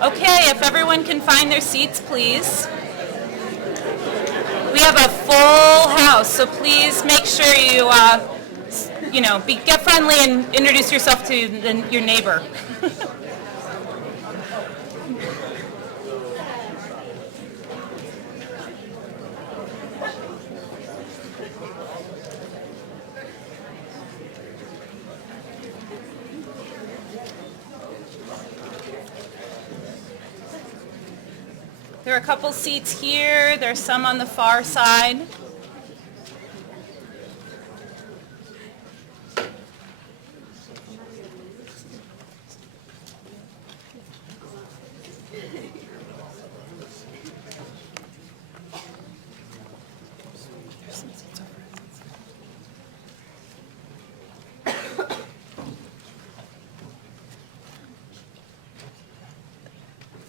Okay, if everyone can find their seats, please. We have a full house, so please make sure you, get friendly and introduce yourself to your neighbor. There are a couple seats here. There's some on the far side.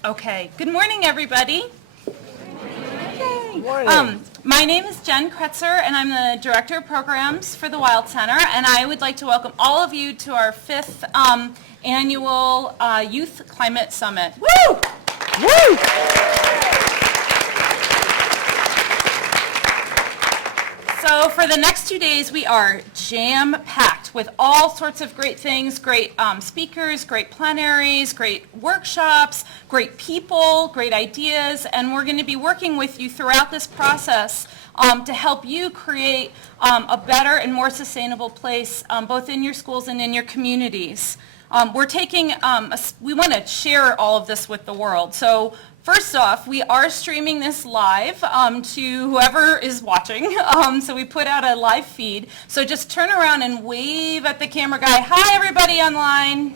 Okay, good morning, everybody. Good morning. My name is Jen Kretzer, and I'm the Director of Programs for the Wild Center, and I would like to welcome all of you to our 5th annual Youth Climate Summit. Woo! Woo! So for the next 2 days, we are jam-packed with all sorts of great things, great speakers, great plenaries, great workshops, great people, great ideas, and we're going to be working with you throughout this process to help you create a better and more sustainable place both in your schools and in your communities. We're taking, we want to share all of this with the world. So first off, we are streaming this live to whoever is watching. So we put out a live feed. So just turn around and wave at the camera guy. Hi, everybody online.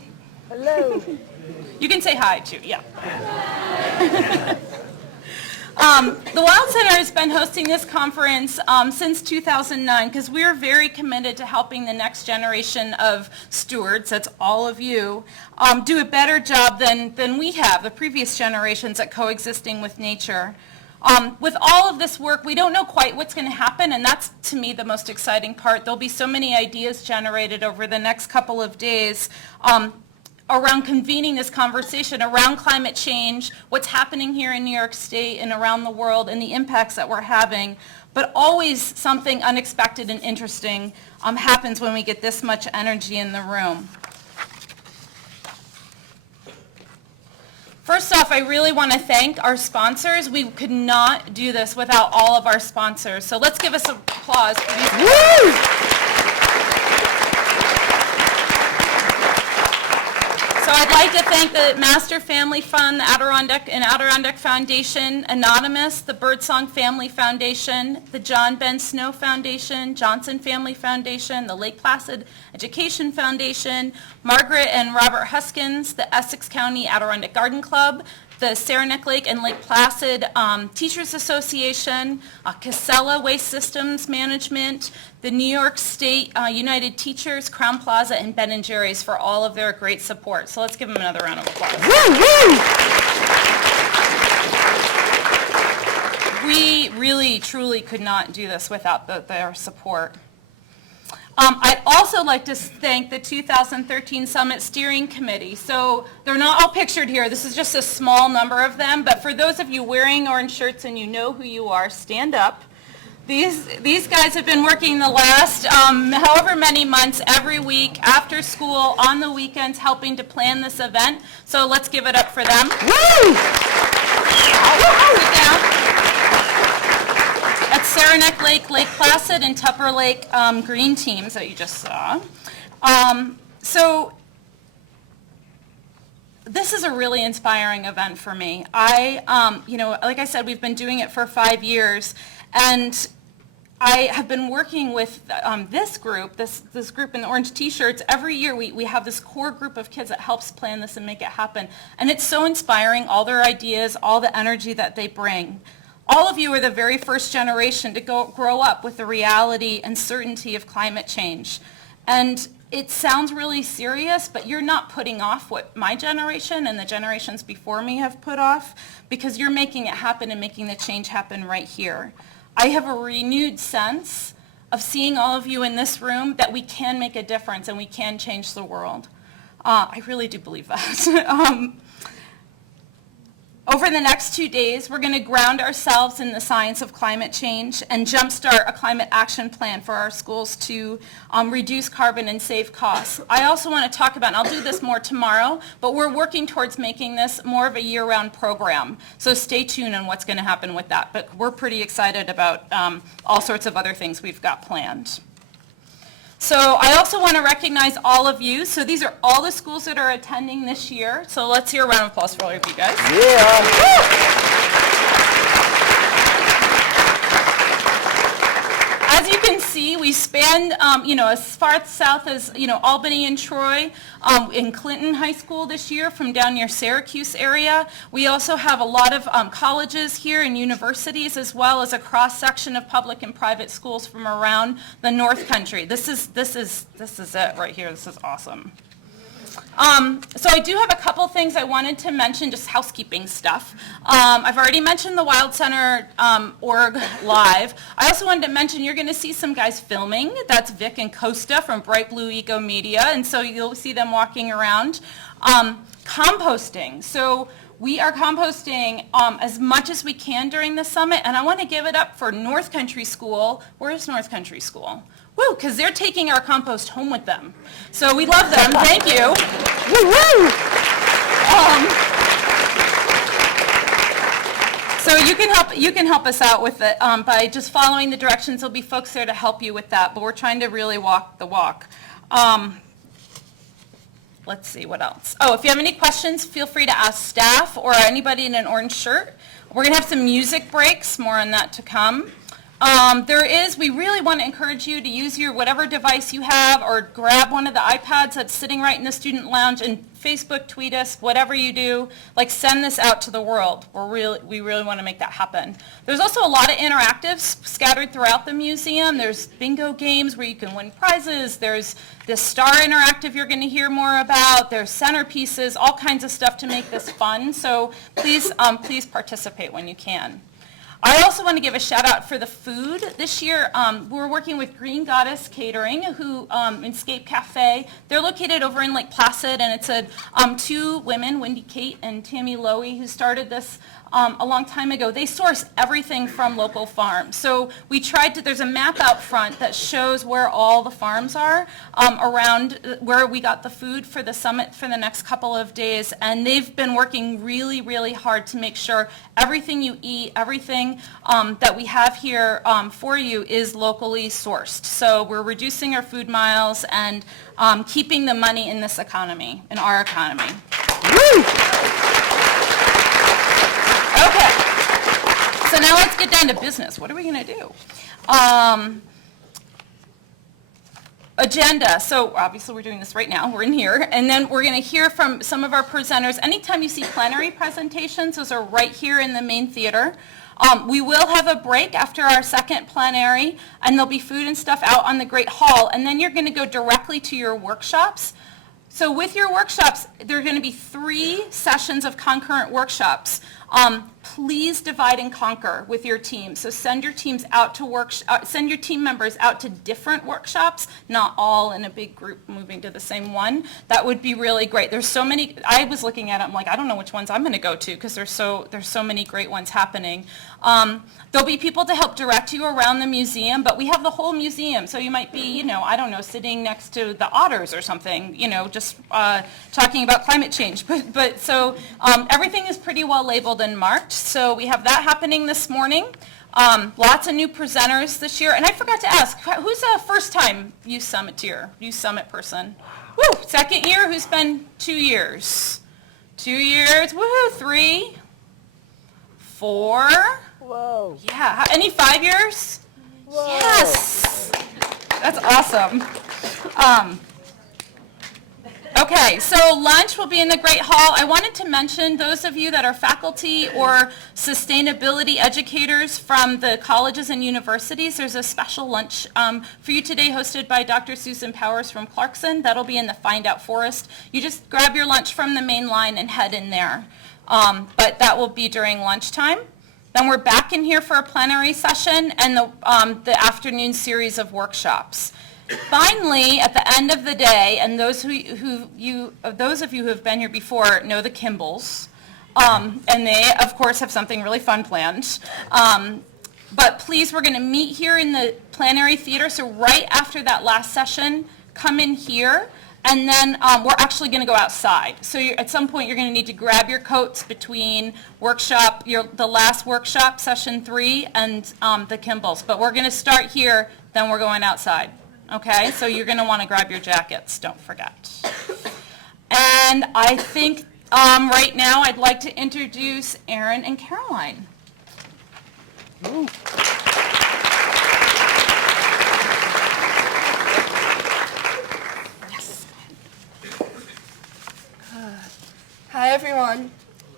Hello. You can say hi, too. Yeah. The Wild Center has been hosting this conference since 2009 because we're very committed to helping the next generation of stewards, that's all of you, do a better job than we have, the previous generations, at coexisting with nature. With all of this work, we don't know quite what's going to happen, and that's, to me, the most exciting part. There'll be so many ideas generated over the next couple of days around convening this conversation around climate change, what's happening here in New York State and around the world, and the impacts that we're having. But always something unexpected and interesting happens when we get this much energy in the room. First off, I really want to thank our sponsors. We could not do this without all of our sponsors. So let's give us applause for these. Woo! So I'd like to thank the Master Family Fund, the Adirondack Foundation, Anonymous, the Birdsong Family Foundation, the John Ben Snow Foundation, Johnson Family Foundation, the Lake Placid Education Foundation, Margaret and Robert Huskins, the Essex County Adirondack Garden Club, the Saranac Lake and Lake Placid Teachers Association, Casella Waste Systems Management, the New York State United Teachers, Crown Plaza, and Ben & Jerry's for all of their great support. So let's give them another round of applause. Woo, woo! We really, truly could not do this without their support. I'd also like to thank the 2013 Summit Steering Committee. So they're not all pictured here. This is just a small number of them. But for those of you wearing orange shirts and you know who you are, stand up. These guys have been working the last however many months every week, after school, on the weekends, helping to plan this event. So let's give it up for them. Woo! Sit down. That's Saranac Lake, Lake Placid, and Tupper Lake green teams that you just saw. So this is a really inspiring event for me. Like I said, we've been doing it for 5 years, and I have been working with this group in the orange t-shirts. Every year we have this core group of kids that helps plan this and make it happen. And it's so inspiring, all their ideas, all the energy that they bring. All of you are the very first generation to grow up with the reality and certainty of climate change. And it sounds really serious, but you're not putting off what my generation and the generations before me have put off, because you're making it happen and making the change happen right here. I have a renewed sense of seeing all of you in this room that we can make a difference and we can change the world. I really do believe that. Over the next 2 days, we're going to ground ourselves in the science of climate change and jumpstart a climate action plan for our schools to reduce carbon and save costs. I also want to talk about, and I'll do this more tomorrow, but we're working towards making this more of a year-round program. So stay tuned on what's going to happen with that. But we're pretty excited about all sorts of other things we've got planned. So I also want to recognize all of you. So these are all the schools that are attending this year. So let's hear a round of applause for all of you guys. Yeah. As you can see, we span, as far south as, Albany and Troy, in Clinton High School this year from down near Syracuse area. We also have a lot of colleges here and universities, as well as a cross-section of public and private schools from around the North Country. This is it right here. This is awesome. So I do have a couple things I wanted to mention, just housekeeping stuff. I've already mentioned the Wild Center org live. I also wanted to mention you're going to see some guys filming. That's Vic and Costa from Bright Blue Eco Media, and so you'll see them walking around. Composting. So we are composting as much as we can during the summit, and I want to give it up for North Country School. Where is North Country School? Woo, because they're taking our compost home with them. So we love them. Thank you. Woo-woo! So you can help us out with it by just following the directions. There'll be folks there to help you with that, but we're trying to really walk the walk. Let's see, what else? Oh, if you have any questions, feel free to ask staff or anybody in an orange shirt. We're going to have some music breaks, more on that to come. We really want to encourage you to use your whatever device you have or grab one of the iPads that's sitting right in the student lounge and Facebook, tweet us, whatever you do, send this out to the world. We really want to make that happen. There's also a lot of interactives scattered throughout the museum. There's bingo games where you can win prizes. There's this star interactive you're going to hear more about. There's centerpieces, all kinds of stuff to make this fun. So please participate when you can. I also want to give a shout out for the food. This year, we're working with Green Goddess Catering, who in Scape Cafe. They're located over in Lake Placid, and it's two women, Wendy Kate and Tammy Lowy, who started this a long time ago. They source everything from local farms. So we there's a map out front that shows where all the farms are around where we got the food for the summit for the next couple of days. And they've been working really, really hard to make sure everything you eat, everything that we have here for you is locally sourced. So we're reducing our food miles and keeping the money in this economy, in our economy. Woo! Okay, so now let's get down to business. What are we going to do? Agenda. So obviously we're doing this right now. We're in here. And then we're going to hear from some of our presenters. Anytime you see plenary presentations, those are right here in the main theater. We will have a break after our second plenary, and there'll be food and stuff out on the Great Hall. And then you're going to go directly to your workshops. So with your workshops, there are going to be 3 sessions of concurrent workshops. Please divide and conquer with your team. So send your teams out to send your team members out to different workshops, not all in a big group moving to the same one. That would be really great. There's so many. I was looking at it. I'm like, I don't know which ones I'm going to go to because there's so many great ones happening. There'll be people to help direct you around the museum, but we have the whole museum. So you might be, I don't know, sitting next to the otters or something, just talking about climate change. But so everything is pretty well labeled and marked. So we have that happening this morning. Lots of new presenters this year. And I forgot to ask, who's a first-time Youth Summit person? Woo! Second year? Who's been 2 years? 2 years? Woohoo! 3? 4? Whoa. Yeah. Any 5 years? Whoa. Yes! That's awesome. Okay, so lunch will be in the Great Hall. I wanted to mention those of you that are faculty or sustainability educators from the colleges and universities, there's a special lunch for you today hosted by Dr. Susan Powers from Clarkson. That'll be in the Find Out Forest. You just grab your lunch from the main line and head in there. But that will be during lunchtime. Then we're back in here for a plenary session and the afternoon series of workshops. Finally, at the end of the day, and those of you who have been here before know the Kimballs. And they, of course, have something really fun planned. But please, we're going to meet here in the Plenary Theater. So right after that last session, come in here. And then we're actually going to go outside. So at some point, you're going to need to grab your coats between the last workshop, session 3, and the Kimballs. But we're going to start here, then we're going outside. Okay? So you're going to want to grab your jackets. Don't forget. And I think right now I'd like to introduce Aaron and Caroline. Ooh. Yes. Hi everyone.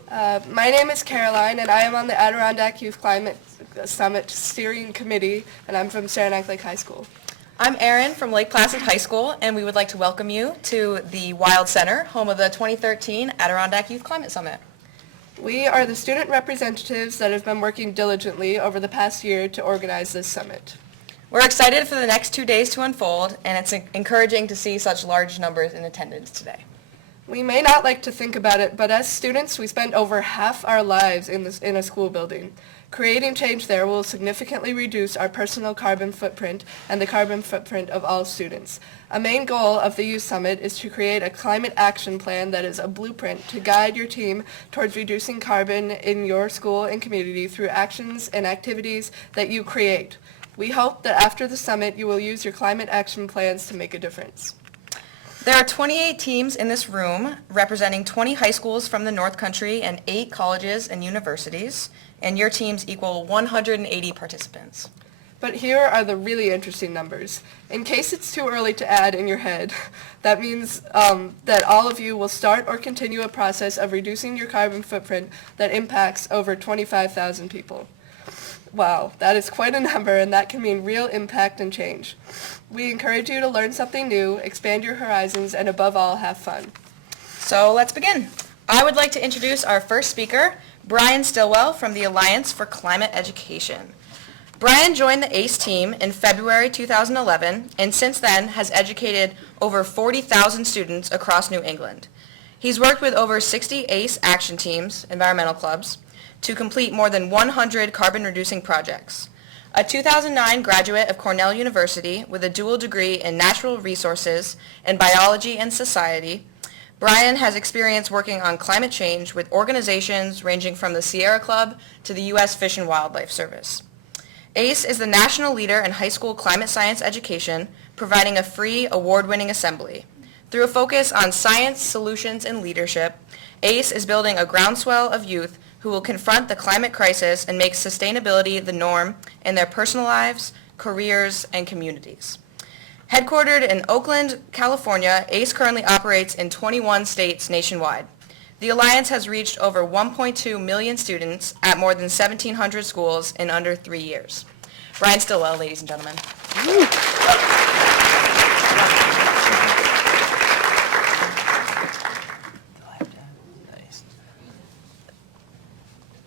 My name is Caroline and I am on the Adirondack Youth Climate Summit Steering Committee and I'm from Saranac Lake High School. I'm Erin from Lake Placid High School, and we would like to welcome you to the Wild Center, home of the 2013 Adirondack Youth Climate Summit. We are the student representatives that have been working diligently over the past year to organize this summit. We're excited for the next 2 days to unfold, and it's encouraging to see such large numbers in attendance today. We may not like to think about it, but as students, we spend over half our lives in a school building. Creating change there will significantly reduce our personal carbon footprint and the carbon footprint of all students. A main goal of the Youth Summit is to create a climate action plan that is a blueprint to guide your team towards reducing carbon in your school and community through actions and activities that you create. We hope that after the summit, you will use your climate action plans to make a difference. There are 28 teams in this room representing 20 high schools from the North Country and 8 colleges and universities, and your teams equal 180 participants. But here are the really interesting numbers. In case it's too early to add in your head, that means that all of you will start or continue a process of reducing your carbon footprint that impacts over 25,000 people. Wow, that is quite a number, and that can mean real impact and change. We encourage you to learn something new, expand your horizons, and above all, have fun. So let's begin. I would like to introduce our first speaker, Brian Stillwell from the Alliance for Climate Education. Brian joined the ACE team in February 2011, and since then has educated over 40,000 students across New England. He's worked with over 60 ACE action teams, environmental clubs, to complete more than 100 carbon-reducing projects. A 2009 graduate of Cornell University with a dual degree in natural resources and biology and society, Brian has experience working on climate change with organizations ranging from the Sierra Club to the U.S. Fish and Wildlife Service. ACE is the national leader in high school climate science education, providing a free, award-winning assembly. Through a focus on science, solutions, and leadership, ACE is building a groundswell of youth who will confront the climate crisis and make sustainability the norm in their personal lives, careers, and communities. Headquartered in Oakland, California, ACE currently operates in 21 states nationwide. The Alliance has reached over 1.2 million students at more than 1,700 schools in under 3 years. Brian Stillwell, ladies and gentlemen.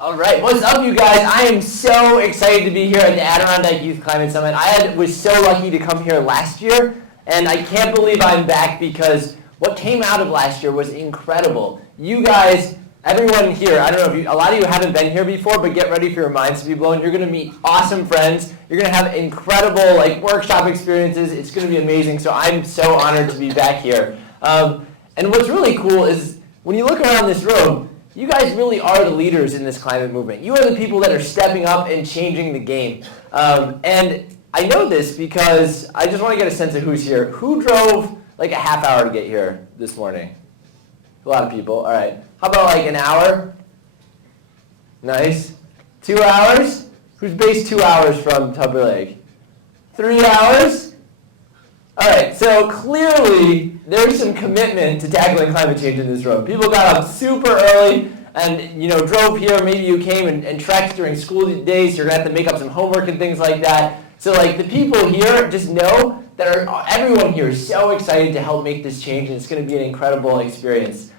All right, what's up, you guys? I am so excited to be here at the Adirondack Youth Climate Summit. I was so lucky to come here last year, and I can't believe I'm back because what came out of last year was incredible. You guys, everyone here, I don't know if a lot of you haven't been here before, but get ready for your minds to be blown. You're going to meet awesome friends. You're going to have incredible workshop experiences. It's going to be amazing, so I'm so honored to be back here. And what's really cool is when you look around this room, you guys really are the leaders in this climate movement. You are the people that are stepping up and changing the game. And I know this because I just want to get a sense of who's here. Who drove a half hour to get here this morning? A lot of people. All right. How about an hour? Nice. 2 hours? Who's based 2 hours from Tupper Lake? 3 hours? All right, so clearly there's some commitment to tackling climate change in this room. People got up super early and drove here. Maybe you came and trekked during school days. You're going to have to make up some homework and things like that. So the people here just know that everyone here is so excited to help make this change, and it's going to be an incredible experience.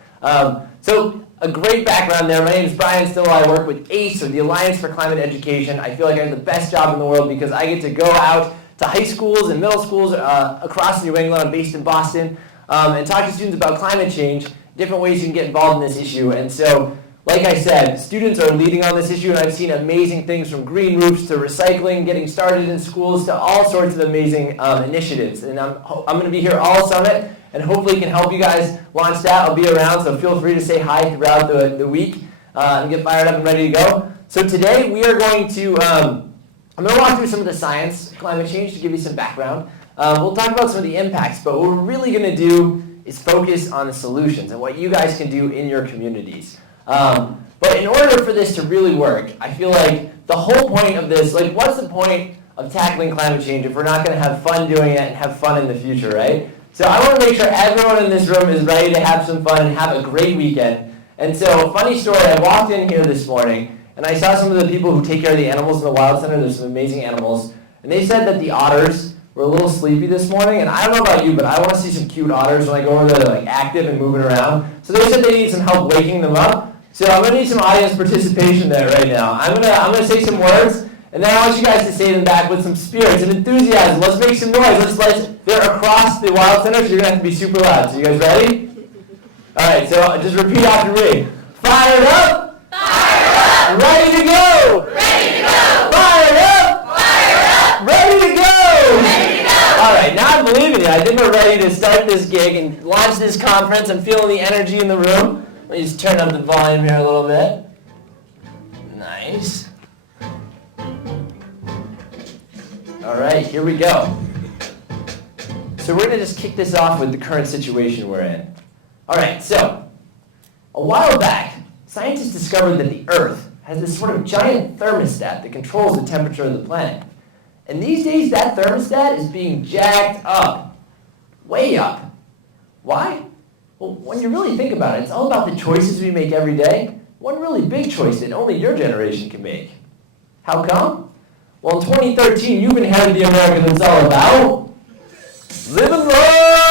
So a great background there. My name is Brian Stillwell. I work with ACE, or the Alliance for Climate Education. I feel like I have the best job in the world because I get to go out to high schools and middle schools across New England. I'm based in Boston, and talk to students about climate change, different ways you can get involved in this issue. And so Like I said, students are leading on this issue, and I've seen amazing things from green roofs to recycling, getting started in schools, to all sorts of amazing initiatives. And I'm going to be here all summit, and hopefully can help you guys launch that. I'll be around, so feel free to say hi throughout the week and get fired up and ready to go. So today we are going to, I'm going to walk through some of the science of climate change to give you some background. We'll talk about some of the impacts, but what we're really going to do is focus on the solutions and what you guys can do in your communities. But in order for this to really work, I feel like the whole point of this, like what's the point of tackling climate change if we're not going to have fun doing it and have fun in the future, right? So I want to make sure everyone in this room is ready to have some fun and have a great weekend. And so, funny story, I walked in here this morning and I saw some of the people who take care of the animals in the Wild Center. There's some amazing animals. And they said that the otters were a little sleepy this morning. And I don't know about you, but I want to see some cute otters when I go over there. They're like active and moving around. So they said they need some help waking them up. So I'm going to need some audience participation there right now. I'm going to say some words, and then I want you guys to say them back with some spirits and enthusiasm. Let's make some noise. They're across the Wild Center, so you're going to have to be super loud. So you guys ready? All right, so just repeat after me. Fired up. Fired up. Ready to go. Ready to go. Fired up. Fired up. Ready to go. Ready to go. All right, now I believe in you. I think we're ready to start this gig and launch this conference. I'm feeling the energy in the room. Let me just turn up the volume here a little bit. Nice. All right, here we go. So we're going to just kick this off with the current situation we're in. All right, so a while back, scientists discovered that the Earth has this sort of giant thermostat that controls the temperature of the planet. And these days, that thermostat is being jacked up, way up. Why? Well, when you really think about it, it's all about the choices we make every day. One really big choice that only your generation can make. How come? Well, in 2013, you've inherited the America that's all about living large.